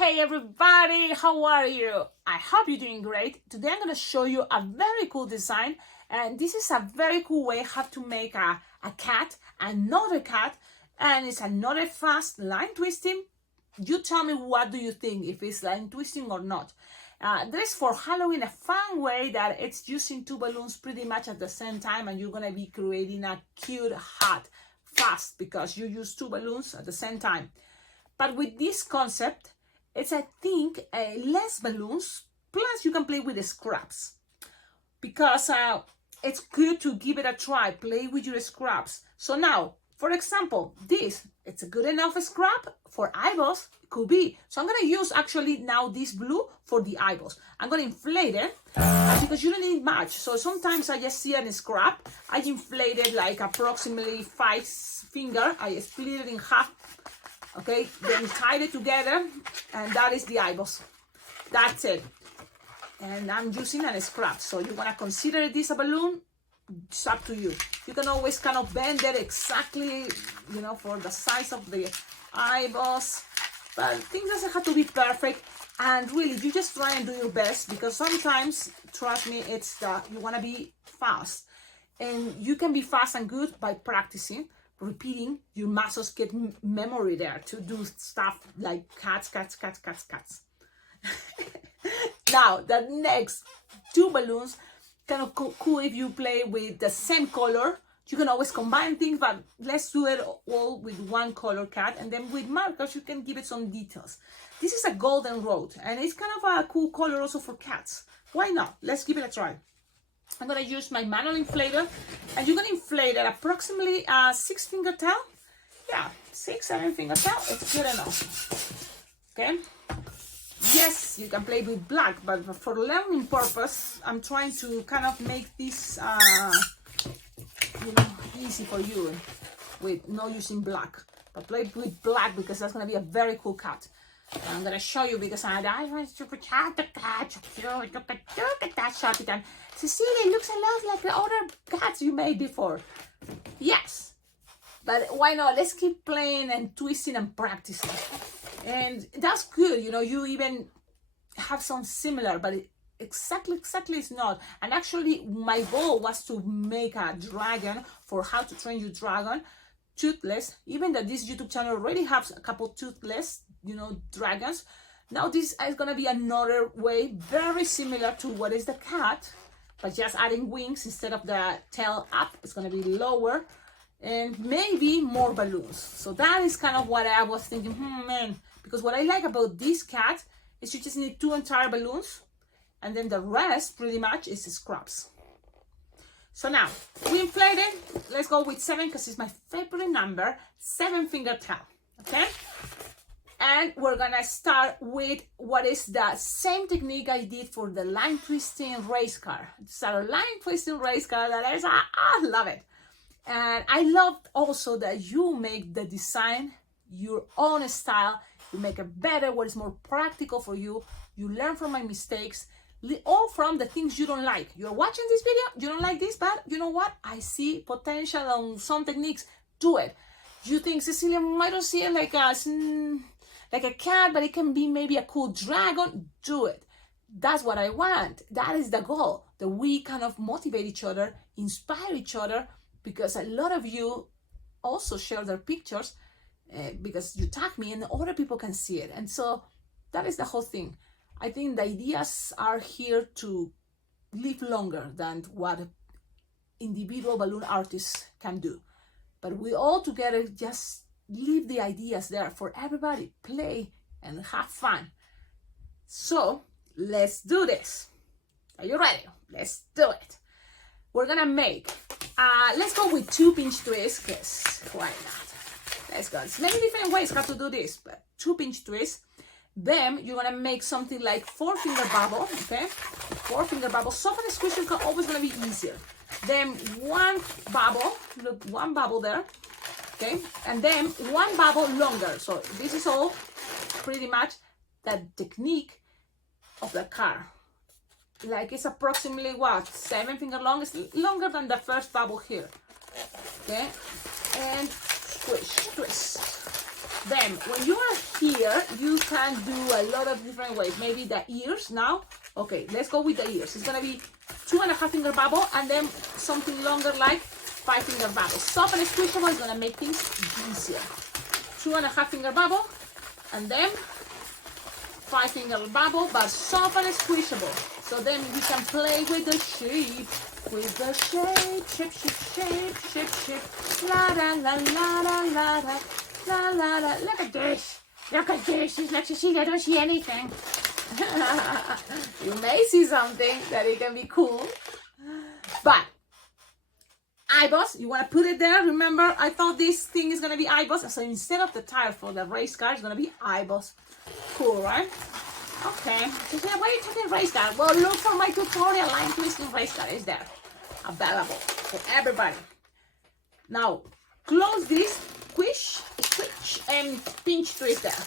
Hey everybody, how are you? I hope you're doing great. Today I'm going to show you a very cool design, and this is a very cool way how to make a cat, another cat, and it's another fast line twisting. You tell me, what do you think, if it's line twisting or not? There's for Halloween a fun way that it's using two balloons pretty much at the same time, and you're going to be creating a cute hat fast because you use two balloons at the same time. But with this concept, it's, I think, less balloons, plus you can play with the scraps. Because it's good to give it a try, play with your scraps. So now, for example, it's a good enough scrap for eyeballs, could be. So I'm gonna use actually now this blue for the eyeballs. I'm gonna inflate it, because you don't need much. So sometimes I just see a scrap, I inflate it like approximately 5 fingers, I split it in half. Okay, then tie it together, and that is the eyeballs. That's it. And I'm using a scrap. So you want to consider this a balloon? It's up to you. You can always kind of bend it exactly, for the size of the eyeballs. But things doesn't have to be perfect. And really, you just try and do your best, because sometimes, trust me, it's that you want to be fast. And you can be fast and good by practicing. Repeating, your muscles get memory there to do stuff like cats. Now, the next two balloons, kind of cool if you play with the same color. You can always combine things, but let's do it all with one color cat. And then with markers, you can give it some details. This is a golden road, and it's kind of a cool color also for cats. Why not? Let's give it a try. I'm going to use my manual inflator, and you're going to inflate it approximately 6 finger tail. Yeah, 6-7 finger tail, it's good enough. Okay. Yes, you can play with black, but for learning purpose, I'm trying to kind of make this, easy for you with not using black. But play with black because that's going to be a very cool cat. I'm going to show you because I want to chat the cat. Look at that shot again. Cecilia, it looks a lot like the other cats you made before. Yes, but why not? Let's keep playing and twisting and practicing. And that's good. You even have some similar, but exactly it's not. And actually, my goal was to make a dragon for how to train your dragon, toothless. Even that this YouTube channel already has a couple toothless, dragons. Now this is gonna be another way, very similar to what is the cat, but just adding wings instead of the tail up. It's gonna be lower and maybe more balloons. So that is kind of what I was thinking, man, because what I like about this cat is you just need 2 entire balloons, and then the rest pretty much is scraps. So now we inflate it. Let's go with 7 because it's my favorite number. 7 finger tail. Okay. And we're gonna start with what is the same technique I did for the line twisting race car. It's a line twisting race car that is, I love it. And I love also that you make the design your own style. You make it better, what is more practical for you. You learn from my mistakes, all from the things you don't like. You're watching this video, you don't like this, but you know what? I see potential on some techniques. Do it. You think, Cecilia, I don't see it like a cat, but it can be maybe a cool dragon. Do it. That's what I want. That is the goal, that we kind of motivate each other, inspire each other, because a lot of you also share their pictures because you tag me and other people can see it. And so that is the whole thing. I think the ideas are here to live longer than what individual balloon artists can do. But we all together just leave the ideas there for everybody, play and have fun. So let's do this. Are you ready? Let's do it. We're gonna make, let's go with 2 pinch twists, because why not? Let's go. There's many different ways how to do this, but 2 pinch twists. Then you're gonna make something like 4 finger bubble, okay? 4 finger bubble. Soft and squish is always gonna be easier. Then 1 bubble, look, 1 bubble there. Okay, and then 1 bubble longer. So this is all pretty much the technique of the car. Like it's approximately what, 7 finger long. It's longer than the first bubble here. Okay, and squish, twist. Then when you are here, you can do a lot of different ways. Maybe the ears now. Okay, let's go with the ears. It's gonna be 2.5 finger bubble, and then something longer like 5 finger bubble. Soft and squishable is gonna make things easier. 2.5 finger bubble, and then 5 finger bubble, but soft and squishable. So then we can play with the shape. With the shape, shape. La la la la la la la la la la. Look at this. Look at this. It's like Cecilia, I don't see anything. You may see something that it can be cool. But eyeballs, you want to put it there. Remember, I thought this thing is going to be eyeballs. So instead of the tire for the race car, it's going to be eyeballs. Cool, right? Okay. Cecilia, why are you taking race car? Well, look for my tutorial. Line twisting race car is there. Available for everybody. Now, close this, squish, and pinch twist there.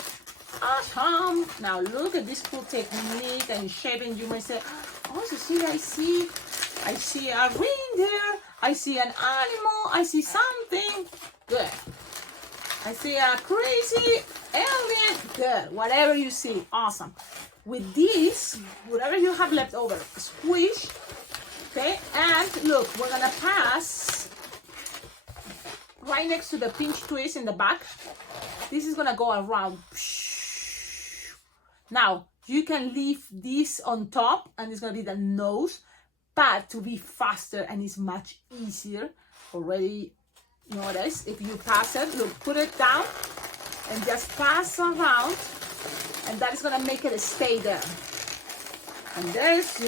Awesome. Now look at this cool technique and shaping. You may say, oh, Cecilia, I see a reindeer, I see an animal, I see something. Good. I see a crazy alien. Good. Whatever you see, awesome. With this, whatever you have left over, squish. Okay, and look, we're gonna pass right next to the pinch twist in the back. This is gonna go around. Now, you can leave this on top, and it's gonna be the nose, but to be faster and it's much easier. Already notice, if you pass it, look, put it down and just pass around, and that is gonna make it stay there. And there's,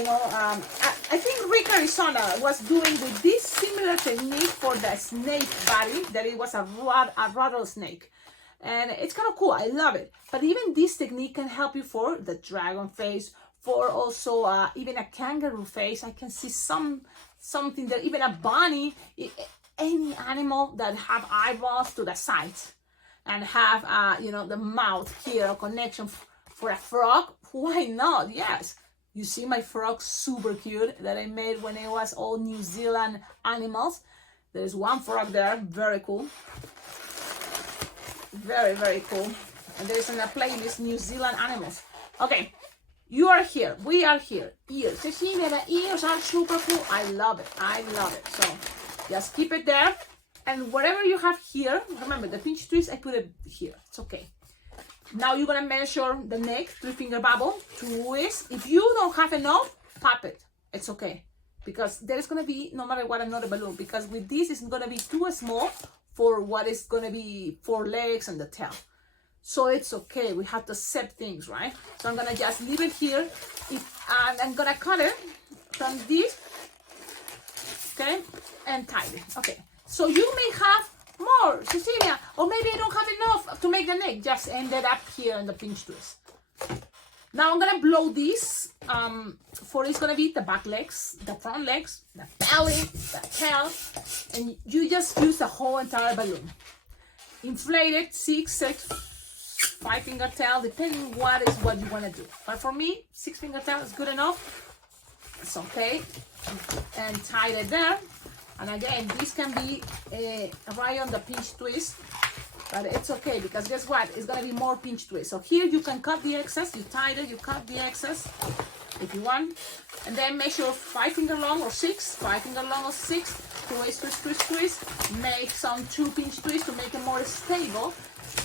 I think Rick Arizona was doing with this similar technique for the snake body, that it was a rattlesnake. And it's kind of cool, I love it. But even this technique can help you for the dragon face, for also even a kangaroo face. I can see something there, even a bunny, any animal that have eyeballs to the sides and have, the mouth here, a connection for a frog. Why not? Yes. You see my frog, super cute, that I made when it was all New Zealand animals. There's one frog there, very cool. Very, very cool. And there's in a playlist, New Zealand animals. Okay, you are here, we are here. Ears, Cecilia, the ears are super cool. I love it, So just keep it there. And whatever you have here, remember the pinch twist, I put it here, it's okay. Now you're gonna measure the neck, 3 finger bubble, twist. If you don't have enough, pop it. It's okay. Because there's gonna be, no matter what, another balloon. Because with this, it's gonna be too small for what is gonna be 4 legs and the tail. So it's okay, we have to accept things, right? So I'm gonna just leave it here. And I'm gonna cut it from this, okay? And tie it, okay. So you may have more, Cecilia, or maybe I don't have enough to make the neck. Just end it up here in the pinch twist. Now I'm gonna blow this. For it's gonna be the back legs, the front legs, the belly, the tail, and you just use the whole entire balloon. Inflate it, 5 finger tail, depending what you wanna do. But for me, 6 finger tail is good enough. It's okay. And tie it there. And again, this can be right on the pinch twist, but it's okay because guess what? It's gonna be more pinch twist. So here you can cut the excess, you tie it, you cut the excess if you want, and then measure 5 finger long or 6, 5 finger long or 6, twist, make some 2 pinch twists to make it more stable.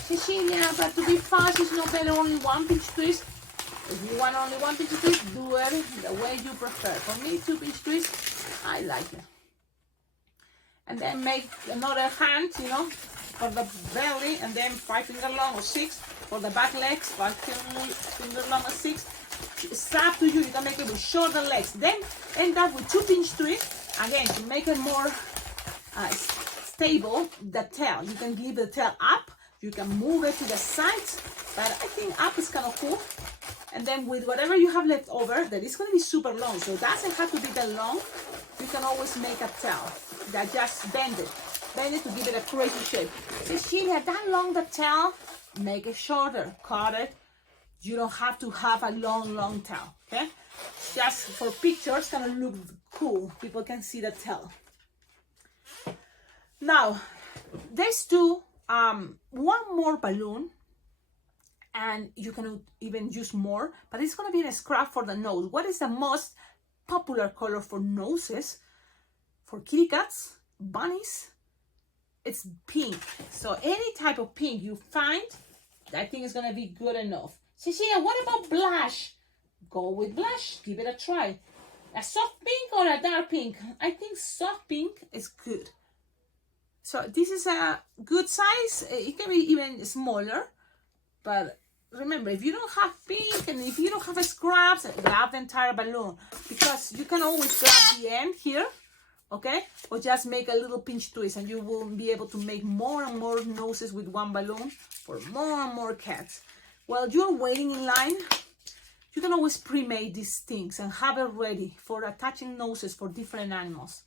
Cecilia, but to be fast, it's not better only 1 pinch twist. If you want only 1 pinch twist, do it the way you prefer. For me, 2 pinch twists, I like it. And then make another hand, for the belly, and then 5 finger long or 6 for the back legs, 5 finger long or 6. It's up to you. You can make it with shorter legs. Then end up with 2 pinch twists. Again, to make it more stable, the tail. You can give the tail up. You can move it to the sides. But I think up is kind of cool. And then with whatever you have left over, that is going to be super long. So it doesn't have to be that long. You can always make a tail that just bend it to give it a crazy shape. Cecilia, that long the tail, make it shorter, cut it. You don't have to have a long tail, okay? Just for pictures, it's gonna look cool. People can see the tail. Now, these two one more balloon, and you can even use more, but it's going to be a scrap for the nose. What is the most popular color for noses for kitty cats, bunnies? It's pink. So any type of pink you find, I think is going to be good enough. Cecilia, what about blush? Go with blush. Give it a try. A soft pink or a dark pink? I think soft pink is good. So this is a good size. It can be even smaller. But remember, if you don't have pink and if you don't have scraps, grab the entire balloon. Because you can always grab the end here. Okay? Or just make a little pinch twist and you will be able to make more and more noses with one balloon for more and more cats. While you're waiting in line, you can always pre-make these things and have it ready for attaching noses for different animals.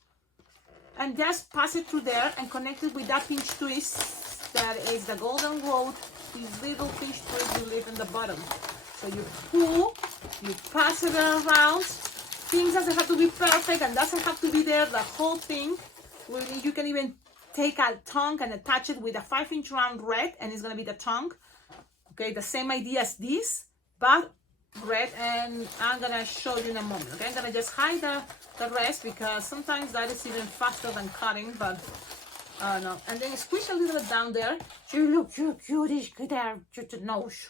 And just pass it through there and connect it with that pinch twist that is the golden road, these little pinch twists you leave in the bottom. So you pull, you pass it around. Things doesn't have to be perfect and doesn't have to be there the whole thing. Really, you can even take a tongue and attach it with a 5-inch round red, and it's going to be the tongue. Okay, the same idea as this, but red, and I'm going to show you in a moment. Okay, I'm going to just hide the rest because sometimes that is even faster than cutting, but no. And then squish a little bit down there. You look so cute there, just a nose.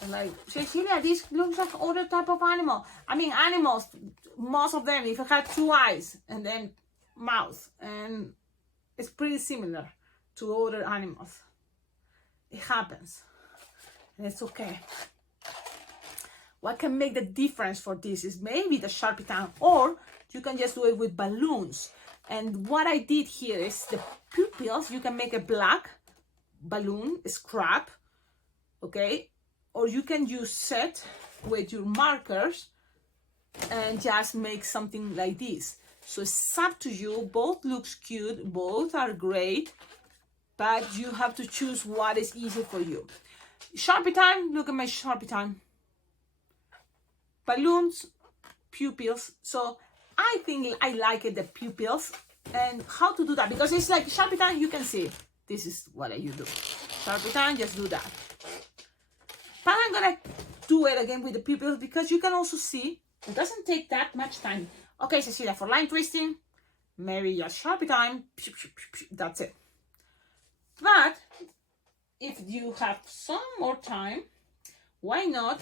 And like, Cecilia, this looks like other type of animal. I mean, animals, most of them, if you have 2 eyes and then mouth, and it's pretty similar to other animals. It happens, and it's okay. What can make the difference for this is maybe the Sharpie tongue, or you can just do it with balloons. And what I did here is the pupils, you can make a black balloon scrap, okay? Or you can use set with your markers and just make something like this. So it's up to you. Both looks cute, both are great, but you have to choose what is easy for you. Sharpie time, look at my Sharpie time. Balloons, pupils. So I think I like it, the pupils. And how to do that, because it's like Sharpie time, you can see. This is what you do. Sharpie time, just do that. But I'm gonna do it again with the pupils because you can also see it doesn't take that much time. Okay, Cecilia, for line twisting, maybe just Sharpie time. That's it. But if you have some more time, why not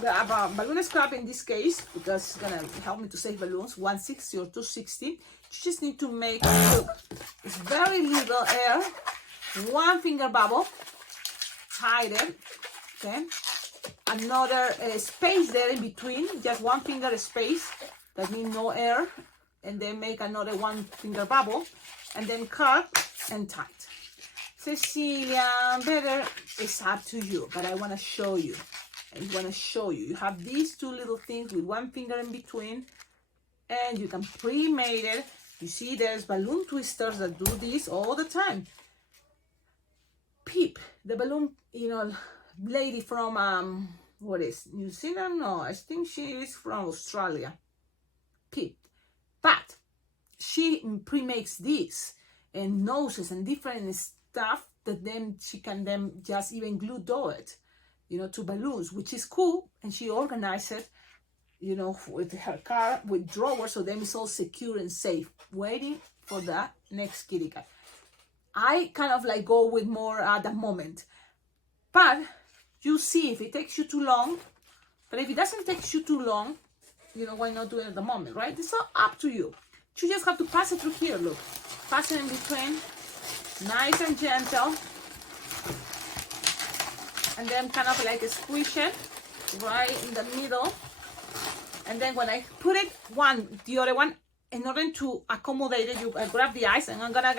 grab a balloon scrap in this case, because it's gonna help me to save balloons, 160 or 260. You just need to make, look, it's very little air, 1 finger bubble, hide it, okay? Another space there in between, just 1 finger space, that means no air, and then make another 1 finger bubble, and then cut and tight. Cecilia, better, it's up to you, but I want to show you. You have these 2 little things with 1 finger in between, and you can pre-made it. You see there's balloon twisters that do this all the time. Peep, the balloon, lady from, what is, New Zealand? No, I think she is from Australia. Peep. But she pre-makes this, and noses and different stuff that then she can then just even glue to it, to balloons, which is cool. And she organized it, with her car, with drawers, so then it's all secure and safe, waiting for the next kitty cat. I kind of like go with more at the moment, but you see if it takes you too long. But if it doesn't take you too long, why not do it at the moment, right? It's all up to you. You just have to pass it through here, look. Pass it in between, nice and gentle. And then kind of like squish it right in the middle. And then when I put it the other one, in order to accommodate it, you grab the eyes, and I'm gonna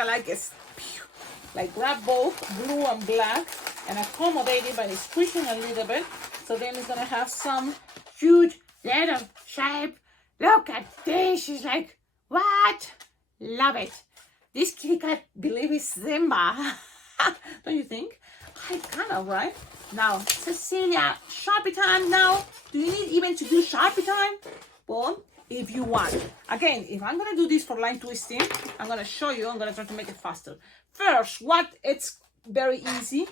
like grab both blue and black and accommodate it by squishing a little bit. So then it's gonna have some huge little shape. Look at this, she's like, what? Love it. This kitty cat believe it's Simba. Don't you think? I kind of, right? Now, Cecilia, Sharpie time now. Do you need even to do Sharpie time? Well, if you want. Again, if I'm gonna do this for line twisting, I'm gonna show you, I'm gonna try to make it faster. First, it's very easy,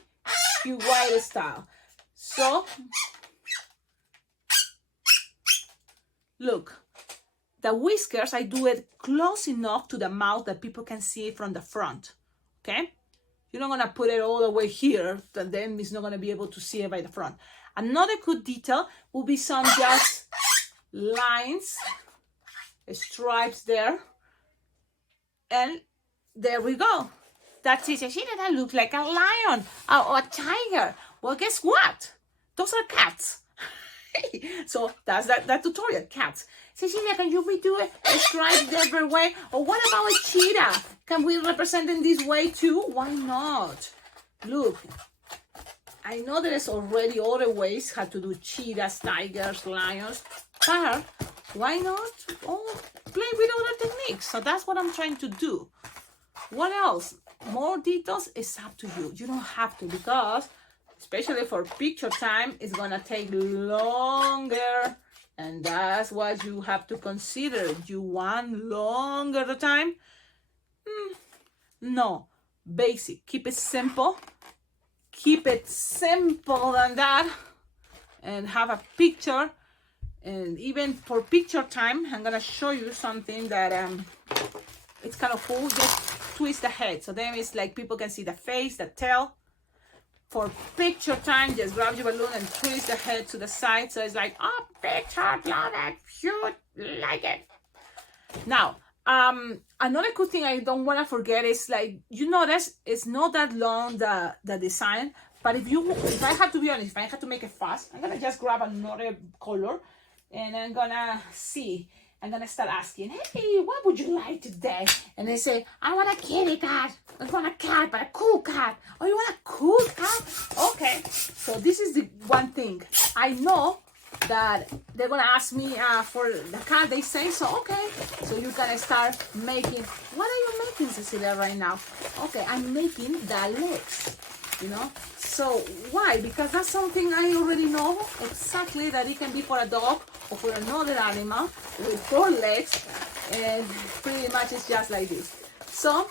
you wire style. So, look, the whiskers, I do it close enough to the mouth that people can see it from the front, okay? You're not gonna put it all the way here, and then it's not gonna be able to see it by the front. Another good detail will be some just lines, stripes there, and there we go. That's it. Cecilia, that looks like a lion or a tiger. Well, guess what? Those are cats. So that's that tutorial, cats. Cecilia, can you redo it? Stripes the other way? Or what about a cheetah? Can we represent in this way too? Why not? Look, I know there's already other ways how to do cheetahs, tigers, lions, but why not play with other techniques? So that's what I'm trying to do. What else? More details is up to you. You don't have to, because especially for picture time, it's gonna take longer, and that's what you have to consider. You want longer the time? No, basic. Keep it simple. Keep it simple than that, and have a picture. And even for picture time, I'm gonna show you something that it's kind of cool. Just twist the head, so then it's like people can see the face, the tail. For picture time, just grab your balloon and twist the head to the side, so it's like, oh, picture, love it, cute, like it. Now, another cool thing I don't want to forget is, like, you notice it's not that long, the design, but if I have to be honest, if I have to make it fast, I'm gonna just grab another color, and I'm gonna start asking, hey, what would you like today? And they say, I want a kitty cat. I want a cat, but a cool cat. Oh, you want a cool cat? Okay. So this is the one thing. I know that they're going to ask me for the cat, they say, so okay. So you're going to start making. What are you making, Cecilia, right now? Okay, I'm making the legs, you know. So why? Because that's something I already know exactly, that it can be for a dog or for another animal with 4 legs, and pretty much it's just like this. So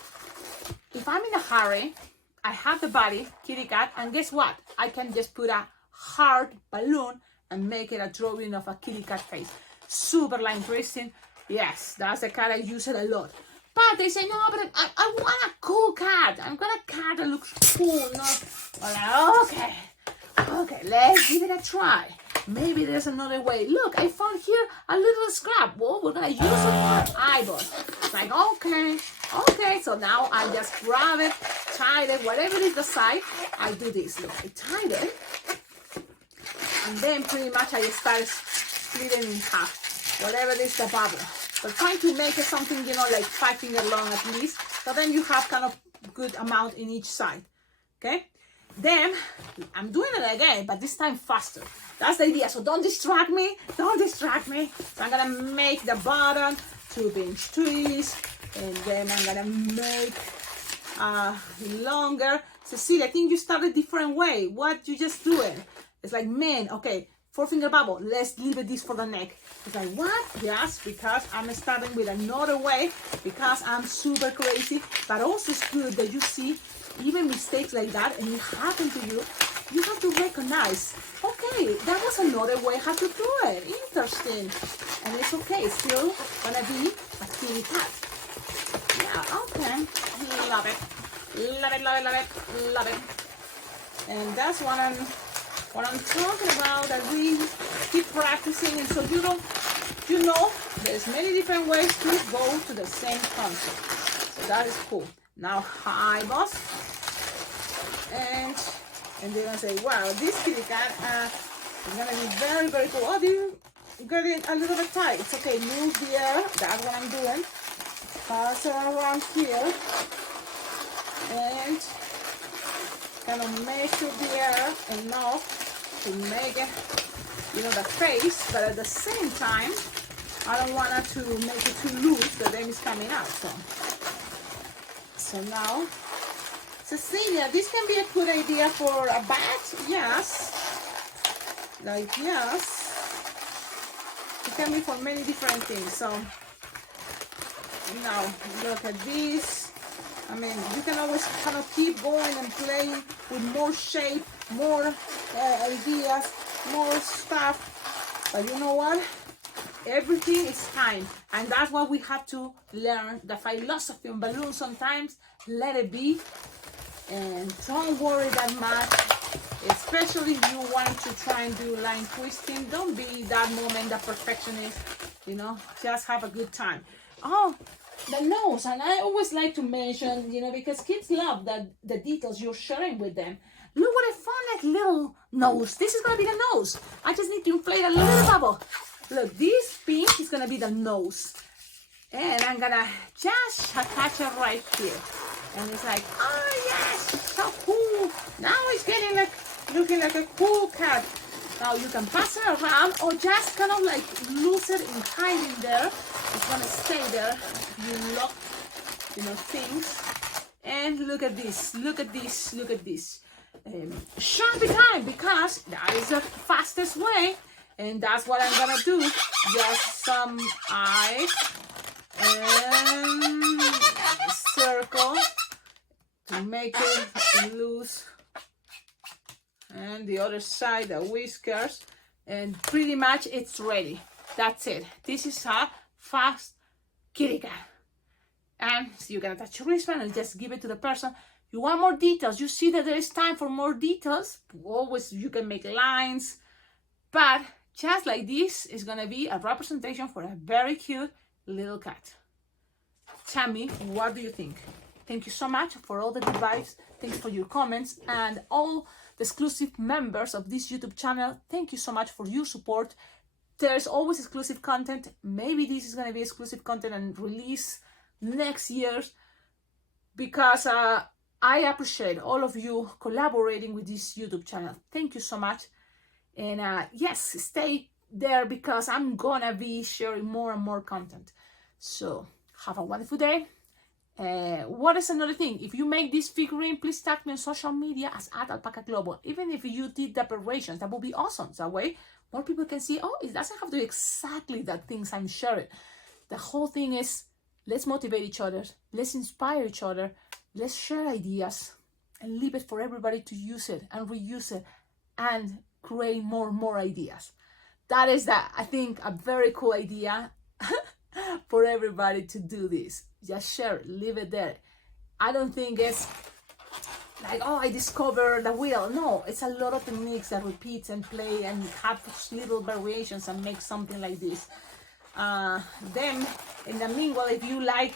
if I'm in a hurry, I have the body, kitty cat, and guess what? I can just put a hard balloon and make it a drawing of a kitty cat face. Super line twisting. Yes, that's the cat I use it a lot. But they say, no, but I want a cool cat. I want a cat that looks cool. Well, okay, let's give it a try. Maybe there's another way. Look, I found here a little scrap. Well, we're gonna use it for eyeballs. It's like, okay. So now I just grab it, tie it, whatever is the side. I do this. Look, I tied it, and then pretty much I start splitting in half. Whatever is the bubble. But trying to make it something, you know, like 5 finger long at least. So then you have kind of good amount in each side. Okay? Then I'm doing it again, but this time faster. That's the idea. So don't distract me. So I'm gonna make the bottom 2-pinch twist, and then I'm gonna make longer. Cecilia, I think you started a different way. What you just doing? It's like, man, okay, 4-finger bubble. Let's leave it this for the neck. It's like, what? Yes, because I'm starting with another way, because I'm super crazy. But also it's good that you see even mistakes like that, and it happened to you. You have to recognize, okay, that was another way how to do it. Interesting. And it's okay. It's still gonna be a kitty cat. Yeah, okay. Love it. And that's what I'm talking about, that we keep practicing, and so you know, there's many different ways to go to the same concept. So that is cool. Now, hi, boss. And they're gonna say, wow, this kitty cat is gonna be very, very cool. Oh, you got it a little bit tight. It's okay. Move the air. That's what I'm doing. Pass it around here, and kind of measure the air enough to make it, you know, the face, but at the same time, I don't want it to make it too loose, but then it's coming out. So now, Cecilia, this can be a good idea for a bat. Yes. Like, yes. can be for many different things. So now look at this. I mean, you can always kind of keep going and playing with more shape, more ideas, more stuff. But you know what? Everything is time, and that's what we have to learn. The philosophy on balloons sometimes, let it be, and don't worry that much. Especially if you want to try and do line twisting, don't be that moment, that perfectionist, you know, just have a good time. Oh, the nose, and I always like to mention, you know, because kids love the details you're sharing with them. Look what I found, like little nose. This is gonna be the nose. I just need to inflate a little bubble. Look, this pink is gonna be the nose. And I'm gonna just attach it right here. And it's like, oh yes, so cool. Now it's getting like, looking like a cool cat. Now you can pass it around or just kind of like loose it and hide in there. It's gonna stay there. You lock, you know, things. And look at this, look at this, look at this. Sharpie time, because that is the fastest way. And that's what I'm gonna do. Just some eyes and circle to make it loose. And the other side, the whiskers, and pretty much it's ready. That's it. This is a fast kitty cat. And so you're gonna touch your wristband and just give it to the person. You want more details, you see that there is time for more details. Always you can make lines, but just like this is gonna be a representation for a very cute little cat. Tell me, what do you think? Thank you so much for all the good vibes. Thanks for your comments, and all the exclusive members of this YouTube channel. Thank you so much for your support. There's always exclusive content. Maybe this is gonna be exclusive content and release next year, because I appreciate all of you collaborating with this YouTube channel. Thank you so much. And yes, stay there because I'm gonna be sharing more and more content. So have a wonderful day. What is another thing? If you make this figurine, please tag me on social media as @alpacaglobal. Even if you did the operations, that would be awesome. That way more people can see, oh, it doesn't have to be exactly the things I'm sharing. The whole thing is, let's motivate each other, let's inspire each other, let's share ideas and leave it for everybody to use it and reuse it and create more ideas. That is I think a very cool idea for everybody to do this. Just share it, leave it there. I don't think it's like, oh, I discovered the wheel. No, it's a lot of techniques that repeats and play and have little variations and make something like this. Then in the meanwhile, if you like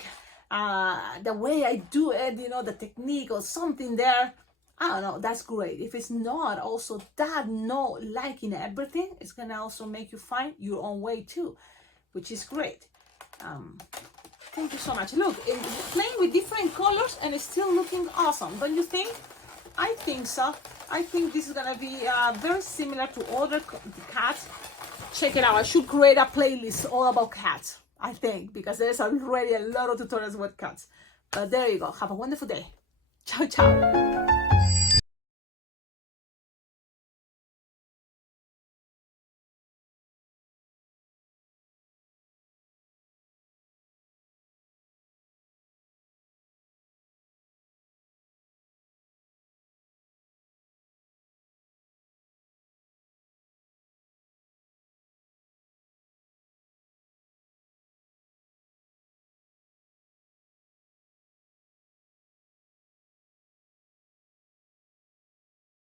the way I do it, you know, the technique or something there, I don't know, that's great. If it's not also that no liking everything, it's gonna also make you find your own way too, which is great. Thank you so much. Look, playing with different colors and it's still looking awesome, don't you think? I think so. I think this is gonna be very similar to other cats. Check it out. I should create a playlist all about cats, I think, because there's already a lot of tutorials with cats. But there you go. Have a wonderful day. Ciao, ciao.